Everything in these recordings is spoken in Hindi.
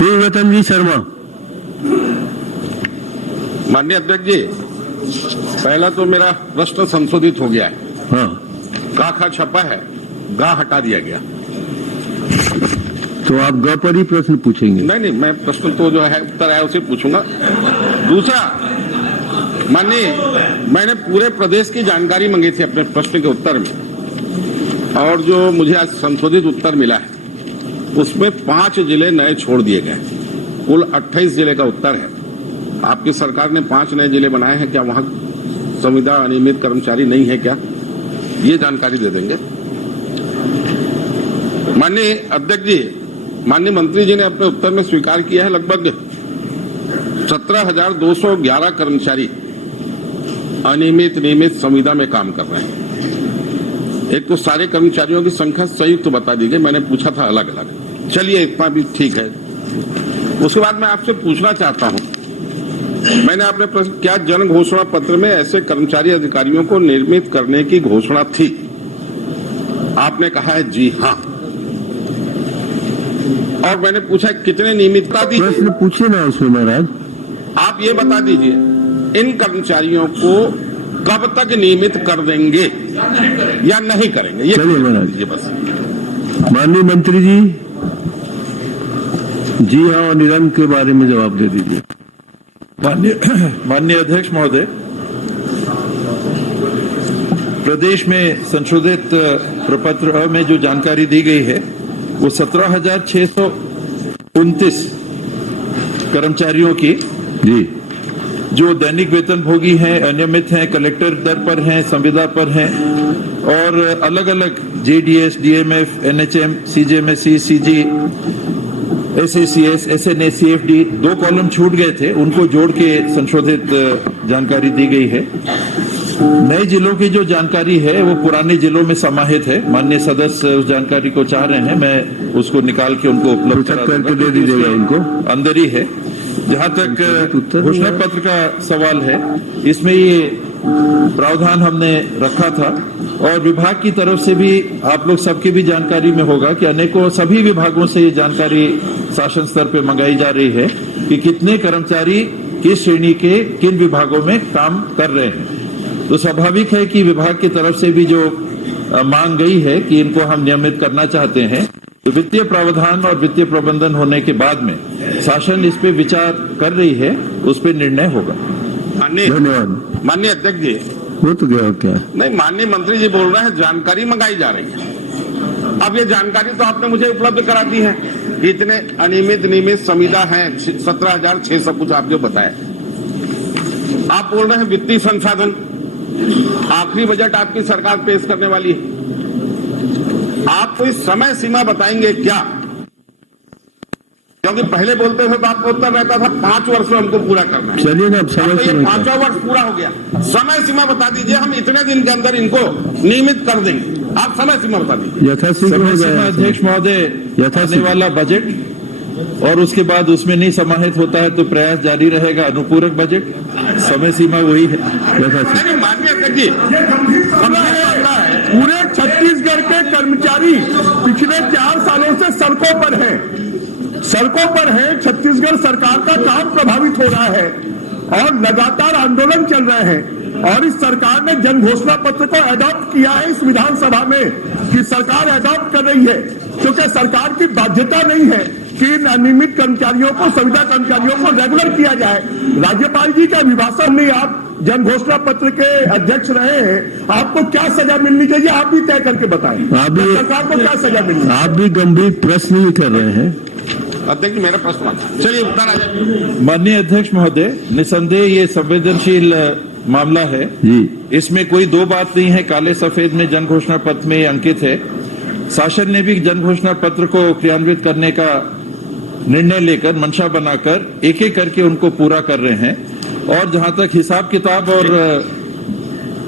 शिवरतन जी शर्मा। माननीय अध्यक्ष जी, पहला तो मेरा प्रश्न संशोधित हो गया है। हाँ, गा खा छपा है, गा हटा दिया गया। तो आप ग पर ही प्रश्न पूछेंगे? नहीं, मैं प्रश्न तो जो है उत्तर आया उसे पूछूंगा। दूसरा, माननीय, मैंने पूरे प्रदेश की जानकारी मांगी थी अपने प्रश्न के उत्तर में, और जो मुझे आज संशोधित उत्तर मिला है उसमें 5 जिले नए छोड़ दिए गए। कुल 28 जिले का उत्तर है। आपकी सरकार ने 5 नए जिले बनाए हैं। क्या वहां संविदा अनियमित कर्मचारी नहीं है क्या? ये जानकारी दे देंगे। माननीय अध्यक्ष जी, माननीय मंत्री जी ने अपने उत्तर में स्वीकार किया है लगभग 17,211 कर्मचारी अनियमित नियमित संविदा में काम कर रहे हैं। एक तो सारे कर्मचारियों की संख्या संयुक्त बता दी गई, मैंने पूछा था अलग अलग। चलिए, इतना भी ठीक है। उसके बाद मैं आपसे पूछना चाहता हूं, मैंने आपने प्रश्न, क्या जन घोषणा पत्र में ऐसे कर्मचारी अधिकारियों को नियमित करने की घोषणा थी? आपने कहा है जी हाँ। और मैंने पूछा कितने नियमितता दी? प्रश्न पूछे ना उसमें महाराज। आप ये बता दीजिए, इन कर्मचारियों को कब तक नियमित कर देंगे या नहीं करेंगे? ये चलिए महाराज, ये बस। माननीय मंत्री जी हाँ और निरंक के बारे में जवाब दे दीजिए। माननीय अध्यक्ष महोदय, प्रदेश में संशोधित प्रपत्र में जो जानकारी दी गई है वो 17,629 कर्मचारियों की जी, जो दैनिक वेतन भोगी हैं, अनियमित हैं, कलेक्टर दर पर हैं, संविदा पर हैं, और अलग अलग JDS, DMF, NHM, CJMSC, CG, SACS, SNA, CFD 2 column छूट गए थे, उनको जोड़ के संशोधित जानकारी दी गई है। नए जिलों की जो जानकारी है वो पुराने जिलों में समाहित है। माननीय सदस्य उस जानकारी को चाह रहे हैं, मैं उसको निकाल के उनको उपलब्ध करा करके दे दीजिएगा उनको। अंदर ही है। जहां तक घोषणा पत्र का सवाल है, इसमें ये प्रावधान हमने रखा था, और विभाग की तरफ से भी आप लोग सबकी भी जानकारी में होगा कि अनेकों सभी विभागों से ये जानकारी शासन स्तर पे मंगाई जा रही है कि कितने कर्मचारी किस श्रेणी के किन विभागों में काम कर रहे हैं। तो स्वाभाविक है कि विभाग की तरफ से भी जो मांग गई है कि इनको हम नियमित करना चाहते हैं, तो वित्तीय प्रावधान और वित्तीय प्रबंधन होने के बाद में शासन इस पे विचार कर रही है, उस पे निर्णय होगा। धन्यवाद। माननीय अध्यक्ष जी, वो तो क्या नहीं, माननीय मंत्री जी बोल रहे हैं जानकारी मंगाई जा रही है। अब ये जानकारी तो आपने मुझे उपलब्ध करा दी है। इतने अनियमित नियमित संविदा हैं 17,600 कुछ आप जो बताया। आप बोल रहे हैं वित्तीय संसाधन, आखिरी बजट आपकी सरकार पेश करने वाली है। आप कोई समय सीमा बताएंगे क्या? क्योंकि पहले बोलते थे तो आपको उत्तर रहता था 5 वर्ष में हमको पूरा करना है। चलिए ना, अब समय तो ये 5वां वर्ष पूरा हो गया। समय सीमा बता दीजिए, हम इतने दिन के अंदर इनको नियमित कर देंगे। आप समय सीमा बता दीजिए। यथाशीघ्र अध्यक्ष महोदय, आने वाला बजट और उसके बाद उसमें नहीं समाहित होता है तो प्रयास जारी रहेगा। अनुपूरक बजट, समय सीमा वही है। माननीय अध्यक्ष जी, पूरे छत्तीसगढ़ के कर्मचारी पिछले 4 सालों से सड़कों पर हैं। छत्तीसगढ़ सरकार का काम प्रभावित हो रहा है और लगातार आंदोलन चल रहे हैं। और इस सरकार ने जन घोषणा पत्र को अडॉप्ट किया है इस विधानसभा में कि सरकार अडॉप्ट कर रही है, क्योंकि सरकार की बाध्यता नहीं है कि इन अनियमित कर्मचारियों को, संविदा कर्मचारियों को रेगुलर किया जाए। राज्यपाल जी का अभिभाषण नहीं, आप जन घोषणा पत्र के अध्यक्ष रहे हैं, आपको क्या सजा मिलनी चाहिए आप भी तय करके बताएं। सरकार को क्या सजा मिलनी? आप भी गंभीर प्रश्न ही कर रहे हैं। अध्यक्ष मेरा प्रश्न, चलिए उत्तर आ जाए। माननीय अध्यक्ष महोदय, निसंदेह ये संवेदनशील मामला है जी। इसमें कोई 2 बात नहीं है। काले सफेद में जन घोषणा पत्र में अंकित है। शासन ने भी जन घोषणा पत्र को क्रियान्वित करने का निर्णय लेकर, मंशा बनाकर एक एक करके उनको पूरा कर रहे हैं। और जहां तक हिसाब किताब और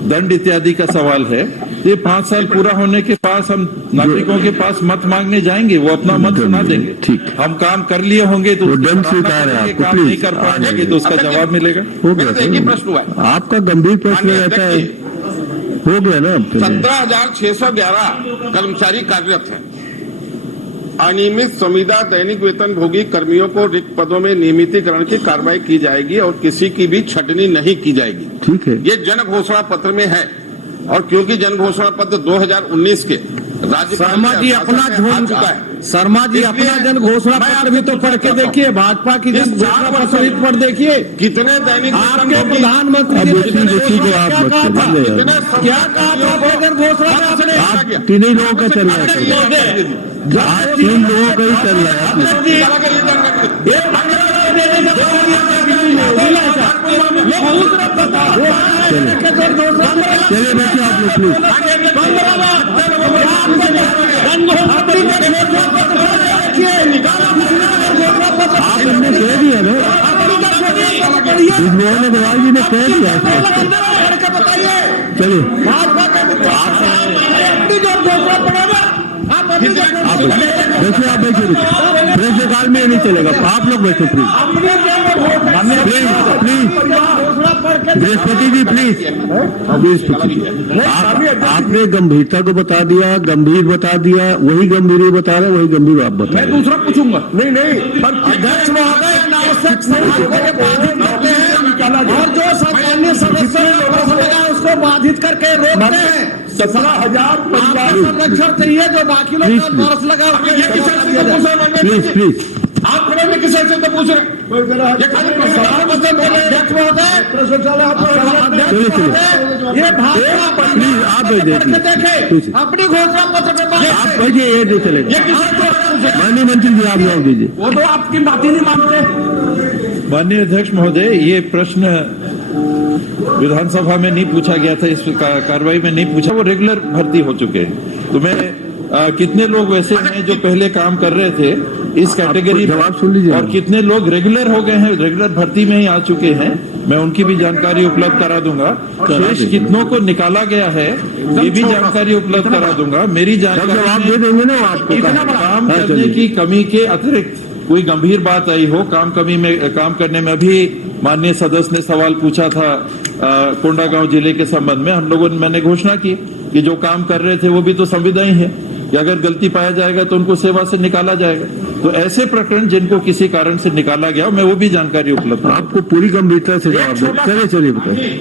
दंड इत्यादि का सवाल है, ये 5 साल पूरा होने के पास हम नागरिकों के पास मत मांगने जाएंगे, वो अपना मत सुना देंगे। ठीक, हम काम कर लिए होंगे तो दंड स्वीकार है, आपको काम नहीं कर पाएंगे तो उसका जवाब मिलेगा। हो गया, प्रश्न हुआ आपका गंभीर प्रश्न रहता है। हो गया ना। 17,611 कर्मचारी कार्यरत हैं। अनियमित संविदा दैनिक वेतन भोगी कर्मियों को रिक्त पदों में नियमितीकरण की कार्रवाई की जाएगी और किसी की भी छटनी नहीं की जाएगी। ठीक है। ये जन घोषणा पत्र में है और क्योंकि जन घोषणा पत्र 2019 के राज्य शर्मा जी अपना शर्मा जी अपना जन घोषणा पत्र भी तो पढ़ के देखिए, भाजपा की जन घोषणा पत्र भी पढ़ देखिए। कितने दैनिक आपके प्रधानमंत्री अब जी उसी ने उसी को आप मत क्या कहा करिए। था? क्या कहा था अपने जन घोषणा में आपने? आप तीनों लोगों का चल रहा है। आज 3 लोगों का ही चल रहा है आपने। चलिए बैठिए आप लोग प्लीज। आपने कह दिया ना, इस ने दवाई जी ने कह दिया। चलिए देखिए, आप बैठे प्रेस काल में नहीं चलेगा, आप लोग बैठे please please Brihaspati ji please. Brihaspati ji आपने गंभीरता को बता दिया, गंभीर बता दिया, वही गंभीर बता रहे, वही गंभीर आप बता रहे। मैं दूसरा पूछूंगा। नहीं पर अध्यक्ष महोदय अनावश्यक सवालों को बाधित करते हैं और जो सामान्य सदस्य है उसको बाधित करके रोकते हैं। 17,000 आपको संरक्षण चाहिए जो बाकी लोग का बरस लगा प्लीज प्लीज। आप खड़े में किस से तो पूछ रहे ये खाली प्रधानमंत्री बोले अध्यक्ष महोदय ये भाजपा प्लीज आप बैठ जाइए। देखे अपनी घोषणा पत्र के बाद आप बैठिए, ये नहीं चलेगा। माननीय मंत्री जी आप जवाब दीजिए। वो तो आपकी बात ही नहीं मानते। माननीय अध्यक्ष महोदय, ये प्रश्न विधानसभा में नहीं पूछा गया था, इस कार्रवाई में नहीं पूछा। वो रेगुलर भर्ती हो चुके हैं। तो मैं कितने लोग वैसे हैं जो पहले काम कर रहे थे इस कैटेगरी में, जवाब सुन लीजिए। और कितने लोग रेगुलर हो गए हैं, रेगुलर भर्ती में ही आ चुके हैं, मैं उनकी भी जानकारी उपलब्ध करा दूंगा। शेष कितनों को निकाला गया है ये भी जानकारी उपलब्ध करा दूंगा। मेरी जवाब दे जानकारी देंगे ना आपको। काम हाँ, करने चलिए। की कमी के अतिरिक्त कोई गंभीर बात आई हो, काम करने में भी माननीय सदस्य ने सवाल पूछा था कोंडागांव जिले के संबंध में। हम लोगों ने मैंने घोषणा की कि जो काम कर रहे थे वो भी तो संविदाई है कि अगर गलती पाया जाएगा तो उनको सेवा से निकाला जाएगा। तो ऐसे प्रकरण जिनको किसी कारण से निकाला गया, मैं वो भी जानकारी उपलब्ध आपको पूरी गंभीरता से जवाब दे। चलिए बताइए।